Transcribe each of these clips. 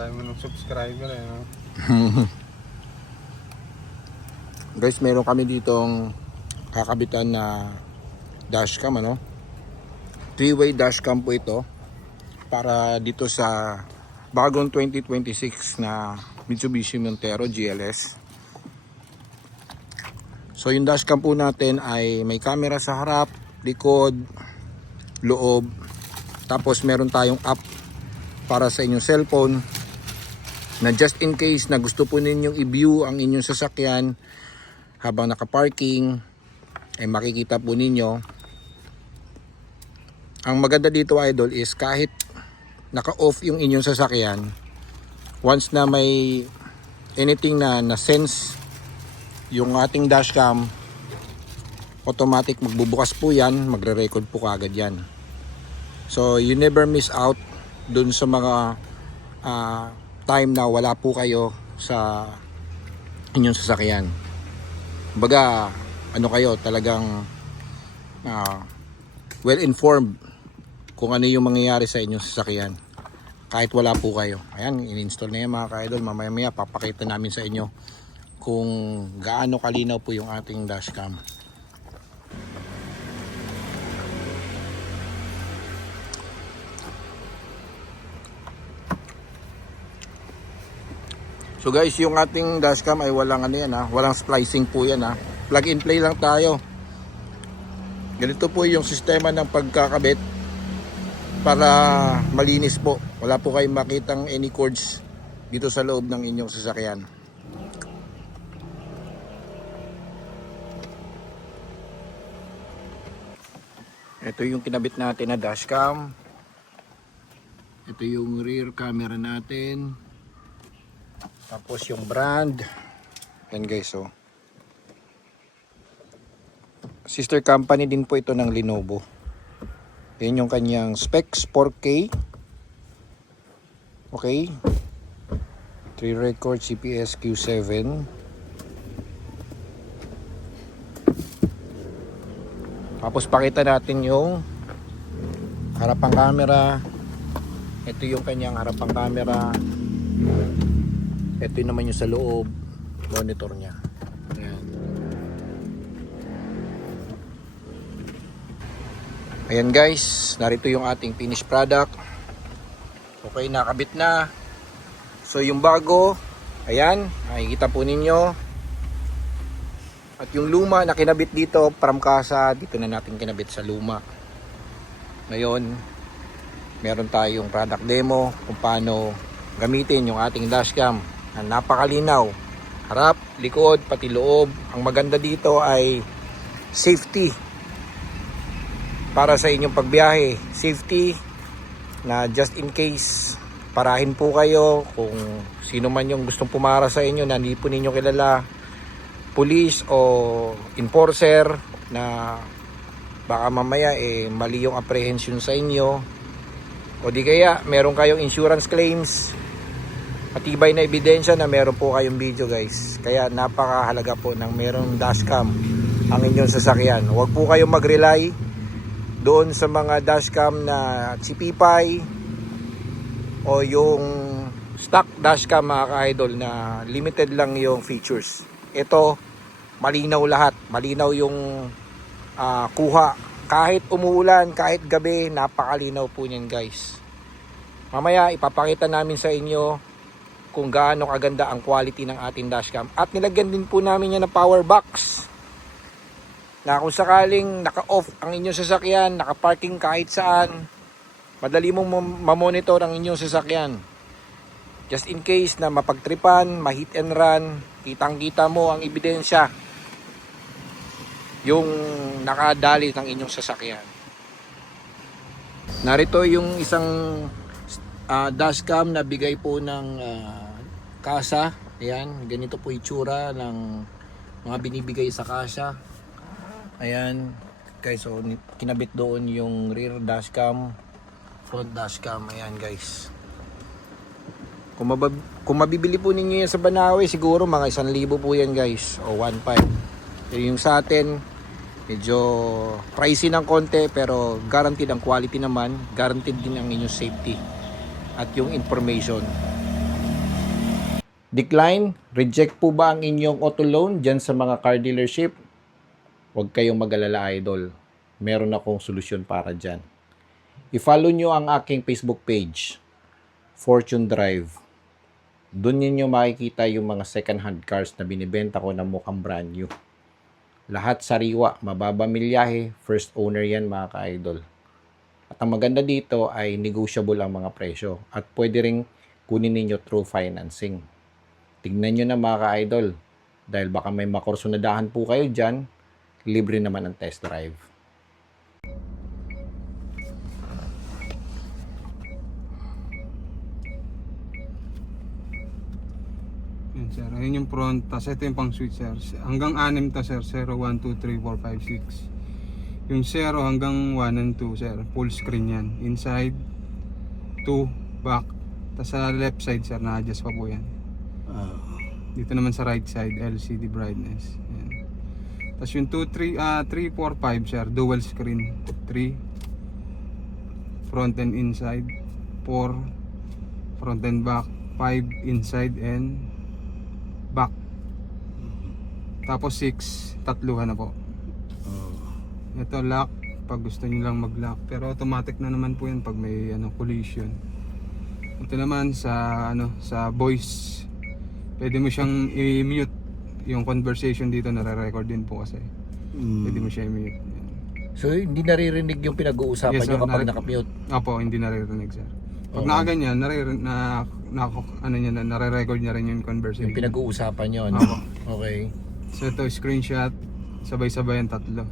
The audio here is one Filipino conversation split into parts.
Dahil mo ng subscriber eh, no? Guys, meron kami ditong kakabitan na dashcam, ano? 3-way dashcam po ito para dito sa bagong 2026 na Mitsubishi Montero GLS. So yung dashcam po natin ay may camera sa harap, likod, loob. Tapos meron tayong app para sa inyong cellphone na just in case na gusto po ninyong i-view ang inyong sasakyan habang naka-parking ay makikita po ninyo. Ang maganda dito, idol, is kahit naka-off yung inyong sasakyan, once na may anything na sense yung ating dashcam, automatic magbubukas po yan, magre-record po kaagad yan. So you never miss out dun sa mga time na wala po kayo sa inyong sasakyan. Baga, ano kayo, talagang well informed kung ano yung mangyayari sa inyong sasakyan kahit wala po kayo. Ayan, in-install na yan mga ka-idol. Mamaya papakita namin sa inyo kung gaano kalinaw po yung ating dashcam. So guys, yung ating dashcam ay walang ano yan, walang splicing po yan, plug and play lang tayo. Ganito po yung sistema ng pagkakabit para malinis po. Wala po kayong makitang any cords dito sa loob ng inyong sasakyan. Ito yung kinabit natin na dashcam. Ito yung rear camera natin. Tapos yung brand. Yan guys, oh. Sister company din po ito ng Lenovo. Yan yung kanyang specs, 4K. Okay. 3 record CPS Q7. Tapos pakita natin yung harapang camera. Ito yung kanyang harapang camera. Ito naman yung sa loob monitor niya. Ayan. Ayan guys, narito yung ating finished product. Okay, nakabit na. So yung bago, ayan, nakikita po ninyo. At yung luma na kinabit dito, from kasa, dito na natin kinabit sa luma. Ngayon, meron tayong product demo kung paano gamitin yung ating dashcam. Napakalinaw. Harap, likod, pati loob. Ang maganda dito ay safety. Para sa inyong pagbiyahe, safety na just in case parahin po kayo kung sino man yung gustong pumara sa inyo na hindi po ninyo kilala, police o enforcer na baka mamaya mali yung apprehension sa inyo, o di kaya meron kayong insurance claims, matibay na ebidensya na meron po kayong video guys. Kaya napakahalaga po ng merong dashcam ang inyong sasakyan. Huwag po kayong mag-rely doon sa mga dashcam na chipipay o yung stock dashcam mga ka-idol na limited lang yung features. Ito, malinaw lahat. Malinaw yung kuha. Kahit umuulan, kahit gabi, napakalinaw po niyan guys. Mamaya ipapakita namin sa inyo kung gaano kaganda ang quality ng ating dashcam. At nilagyan din po namin yan ng power box. Na kung sakaling naka-off ang inyong sasakyan, naka-parking kahit saan, madali mong mamonitor ang inyong sasakyan. Just in case na mapagtripan, ma-hit and run, kitang-kita mo ang ebidensya yung nakadali ng inyong sasakyan. Narito yung isang dashcam na bigay po ng kasa. Ayan, ganito po itsura ng mga binibigay sa kasa. Ayan guys, so kinabit doon yung rear dashcam, front dashcam. Ayan guys, kung mabibili po ninyo yan sa Banawe, siguro mga 1,000 po yan guys, o 1,500. Yung sa atin medyo pricey ng konti, pero guaranteed ang quality naman, guaranteed din ang inyong safety at yung information. Decline, reject po ba ang inyong auto loan dyan sa mga car dealership? Huwag kayong mag-alala, idol. Meron akong solusyon para dyan. I-follow nyo ang aking Facebook page, Fortune Drive. Doon ninyo makikita yung mga second-hand cars na binibenta ko na mukhang brand new. Lahat sariwa, mababa milyahe, first owner yan mga ka-idol. At ang maganda dito ay negotiable ang mga presyo at pwede ring kunin ninyo through financing. Tignan nyo na mga ka-idol, dahil baka may makursunadahan po kayo dyan, libre naman ang test drive. Yan sir, ayun yung front, tas ito yung pang switch sir. Hanggang 6 to sir, 0, 1, 2, 3, 4, 5, 6. Yung 0 hanggang 1 and 2 sir, full screen yan. Inside, 2, back. Tas sa left side sir, na-adjust pa po yan. Dito naman sa right side, LCD brightness. Yan. Tas yung 3, 4, 5 sir, dual screen. 3, front and inside. 4, front and back. 5, inside and back. Tapos 6, tatluhan na po. Ito lock pag gusto niyo lang mag-lock, pero automatic na naman po 'yan pag may collision. Ito naman sa sa voice. Pwede mo siyang i-mute yung conversation dito, nare-record din po kasi. Pwede mo siya i-mute. Yan. So, hindi naririnig yung pinag-uusapan Yes, sir, nyo kapag naka-mute? Opo, hindi naririnig sir. Pag Oo. nakaganyan, nare-record niya rin yung conversation. Yung pinag-uusapan nyo, ano? Opo. Okay. So ito, screenshot, sabay-sabay ang tatlo.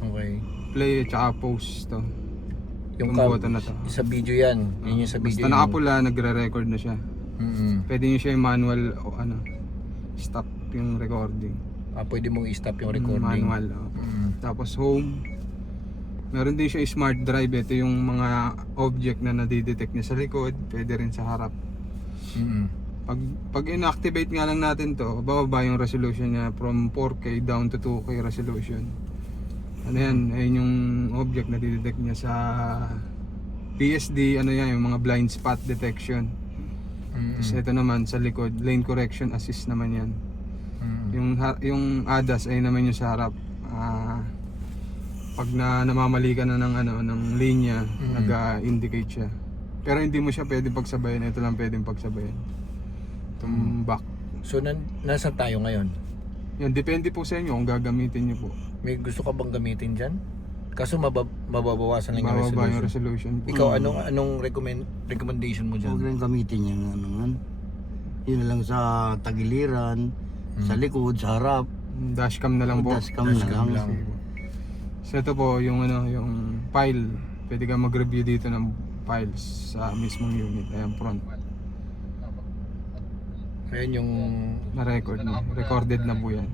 Okay. Play at saka post to. Yung Itong button na to. sa video yan. Yun yung sa video. Basta nakapula, nagre-record na siya. Pwede nyo siya yung manual o stop yung recording. Pwede mong i-stop yung recording. Manual. Tapos home. Meron din siya smart drive. Ito yung mga object na nadidetect niya sa likod. Pwede rin sa harap. Pag inactivate nga lang natin to, bababa yung resolution niya from 4K down to 2K resolution. Ano yan? Ayun yung object na didetect niya sa PSD. Ano yan? Yung mga blind spot detection. Tapos ito naman sa likod, lane correction assist naman yan. Yung ADAS ay naman yung sa harap. Pag namamali ka na ng linya, nag-indicate siya. Pero hindi mo siya pwedeng pagsabayan. Ito lang pwedeng pagsabayan. Itong back. So, nasa tayo ngayon? Yan, depende po sa inyo kung gagamitin niyo po. May gusto ka bang gamitin dyan? Kaso mababawasan lang yung Bababa yung resolution. resolution. Ikaw, anong recommendation mo Huwag dyan? rin gamitin yung yun lang sa tagiliran, sa likod, sa harap. Dashcam na lang po. Dashcam na Dashcam lang. lang. So ito po yung yung file. Pwede ka mag-review dito ng files sa mismong unit. Ayan, front. Ayan yung, Na-record na. Recorded na po yan.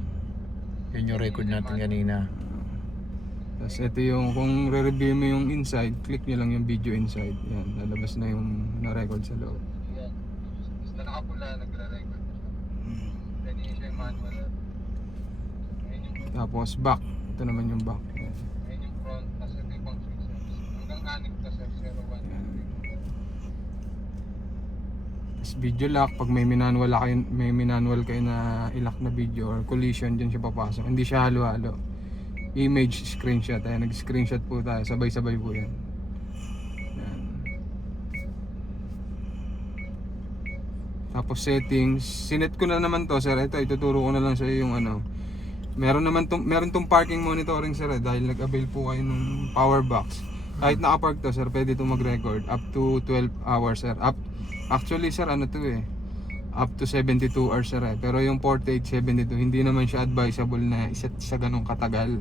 yun yung record natin kanina. Tapos ito yung, kung re-review mo yung inside, click nyo lang yung video inside. Yan, lalabas na yung na-record sa loob. Basta nakapula, nagre-record. Pwede nyo siya yung manual. Tapos back. Ito naman yung back. Yan. Ayan yung front. Tapos ito yung pang switch. Hanggang 6 to 0, 1, 2, 3. Tapos video lock. Pag may manual kayo na ilock na video or collision, dyan siya papasok. Hindi siya halo-halo. Image screenshot. Ayan, nag-screenshot po tayo. Sabay-sabay po yan. Ayan. Tapos settings. Sinet ko na naman to, sir. Ito, ituturo ko na lang sa iyo yung meron tong parking monitoring, sir. Dahil nag-avail po kayo ng power box. Kahit naka-park to, sir, pwede itong mag-record. Up to 12 hours, sir. Actually, sir, up to 72 hours, sir. Pero yung portage 72, hindi naman siya advisable na iset sa ganong katagal.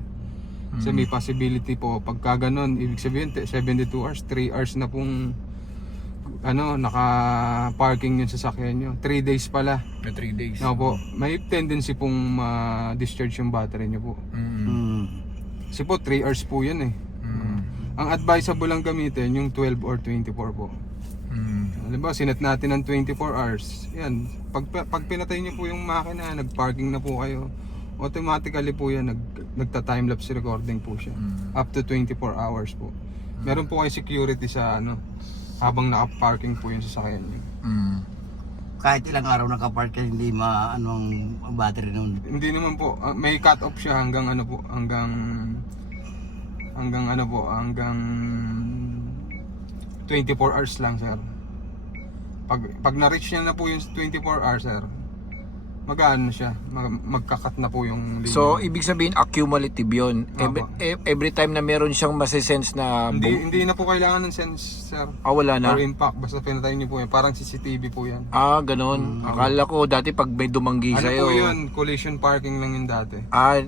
So may possibility po pagka ganon, ibig sabihin 72 hours, 3 hours na pong naka-parking yung sasakyan nyo. 3 days pala. Na 3 days. No po, may tendency pong ma-discharge yung battery nyo po. Kasi po 3 hours po yun eh. Ang advisable lang gamitin yung 12 or 24 po. Alam ba, sinet natin ng 24 hours. Yan, pag pinatay nyo po yung makina, nag-parking na po kayo, automatically po yan, nagta-timelapse recording po siya. Up to 24 hours po. Meron po kayo security sa habang naka-parking po yung sasakyan nyo. kahit ilang araw nakapark ka, hindi ano ang battery nun. Hindi naman po, may cut off siya hanggang ano po, hanggang 24 hours lang, sir. Pag na-reach niya na po yung 24 hours, sir, mag-ano siya, magkakat na po yung linya. So, ibig sabihin, accumulative yun. Opo. Every time na meron siyang masisense na... Hindi na po kailangan ng sense, sir. wala na? Or impact, basta pinatay niyo po yan. Parang CCTV po yan. Ganun. Akala ko dati pag may dumanggi Ano sa'yo. po yun? Collision parking lang yun dati.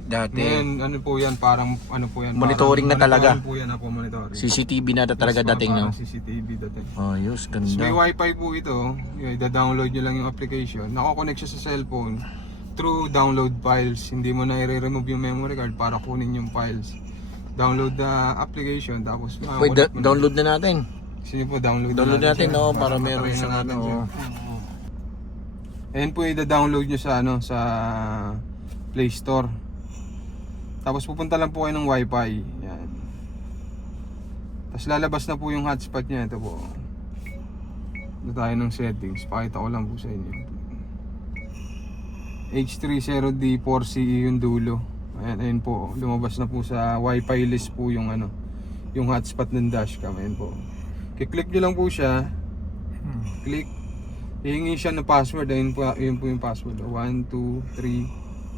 Dati. Ngayon, ano po yan? Parang, ano po yan? Monitoring na talaga. Monitoring po yan ako, monitoring. CCTV na talaga Yes, dating, no? parang CCTV dating. Ayos, May ganda. wifi po ito. I-download nyo lang yung application. Nako-connect siya sa cellphone through download files. Hindi mo na i-remove yung memory card para kunin yung files. Download the application tapos Wait, download na natin. Sige po, download Natin, siya. no? Para meron matry siyang natin ano. siya. Ayan po i-download nyo sa Play Store. Tapos pupunta lang po kayo ng wifi. Yan. Tapos lalabas na po yung hotspot niya. Ito po. Ito tayo ng settings. Pakita ko lang po sa inyo. H30D4CE yung dulo. Ayan po. Lumabas na po sa wifi list po yung ano, yung hotspot ng dashcam. Ayan po. Kiklik nyo lang po siya. Click. Hihingi siya ng password. Ayun po yung password. 1, 2, 3,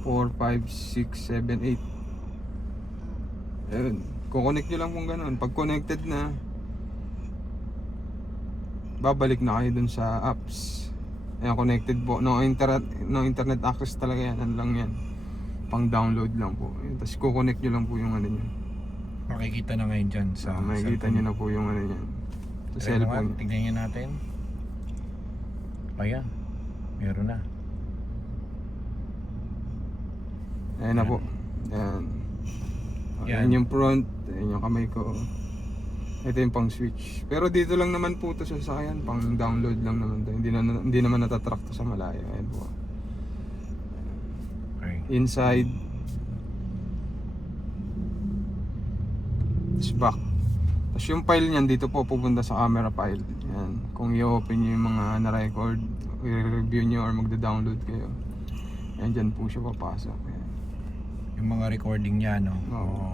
4, 5, 6, 7, 8. Ayun. Kukonect nyo lang kung gano'n. Pag connected na, babalik na kayo dun sa apps. Ayan, connected po. No internet access talaga yan. Ano lang yan. Pang download lang po. Ayun. Tapos kukonect nyo lang po yung ano nyo. Makikita na ngayon dyan sa Makikita nyo na po yung ano nyo. Sa cellphone. Tignan nyo natin. Ayan. Meron na. Ayan na po. Ayan. Yan. Ayan yung front. Ayan yung kamay ko. Ito yung pang switch. Pero dito lang naman po ito sa sasakyan. Pang download lang naman ito. Hindi naman natatrack to sa malayo. Ayan po. Okay. Inside. It's back. Tapos yung file niyan dito po pupunta sa camera file. Ayan. Kung i-open nyo yung mga na-record, i-review nyo or magda-download kayo. Ayan, dyan po siya papasok. Ayan. Yung mga recording niya, no? Oo.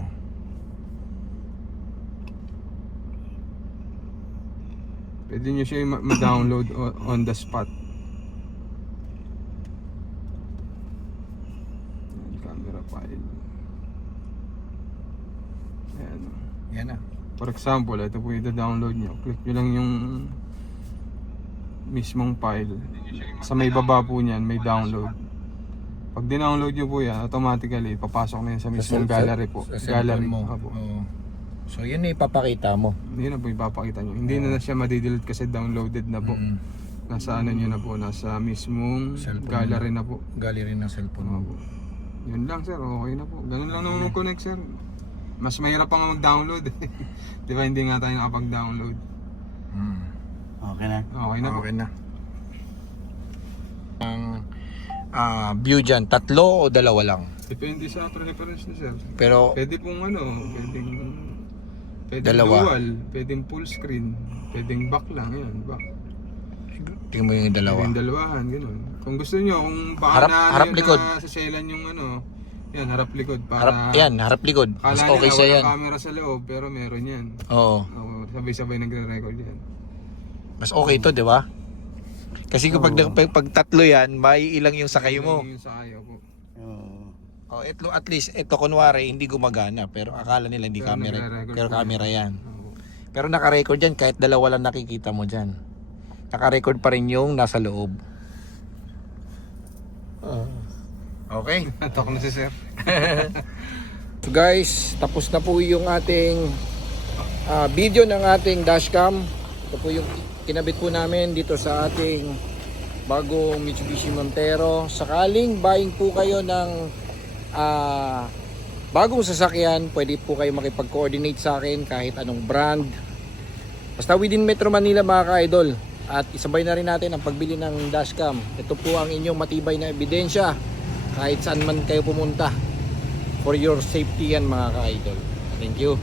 Pwede nyo siya ma-download on the spot. Ayan, camera file. Ayan. Yan na. For example, ito po yung download nyo. Click nyo lang yung mismong file. Sa may baba po niyan, may download. Pag dinownload nyo po yan, automatically papasok na yan sa mismong gallery po. Sa cellphone Gallery mo. Opo. Oo. So yun na ipapakita mo. Hindi na po ipapakita nyo. Hindi na siya madidelete kasi downloaded na po. Mm. Nasa ano nyo na po, nasa mismong Cellphone gallery na po. Gallery ng cellphone mo. Opo. Yun lang sir, okay na po. Ganun lang naman mag-connect sir. Mas mahirap pa nga mag-download. Di ba hindi nga tayo nakapag-download? Mm. Okay na. Okay na po. Okay na. Ang view dyan, 3 o 2 lang? Depende sa preference ni sir. Pero Pwede pong ano, pwedeng Dalawa. dual, pwedeng full screen, pwedeng back lang yan, back. tingnan mo yung dalawa. Pwedeng dalawahan, gano'n. Kung gusto nyo, kung baka Harap- na ano harap yun likod. na saselan yung ano, yan, harap likod para Harap likod. Mas Akala okay nila sa walang yan. camera sa loob, pero meron yan. Oo. Oo, sabay-sabay nagre-record yan. Mas okay to, di ba? Kasi kapag Oo. pag 3 yan, maiilang yung sakay mo. Yung sakay po. Oo. Oh, ito at least ito kunwari hindi gumagana pero akala nila hindi Pero camera. nagre-record Pero po camera yan. Oo. Pero naka-record yan kahit 2 lang nakikita mo diyan. Naka-record pa rin yung nasa loob. Okay. Talk na si sir. So guys, tapos na po yung ating video ng ating dashcam. Ito po yung kinabit po namin dito sa ating bagong Mitsubishi Montero. Sakaling buying po kayo ng bagong sasakyan, pwede po kayo makipag-coordinate sa akin kahit anong brand. Basta within Metro Manila mga ka-idol. At isabay na rin natin ang pagbili ng dashcam. Ito po ang inyong matibay na ebidensya kahit saan man kayo pumunta. For your safety yan mga ka-idol. Thank you.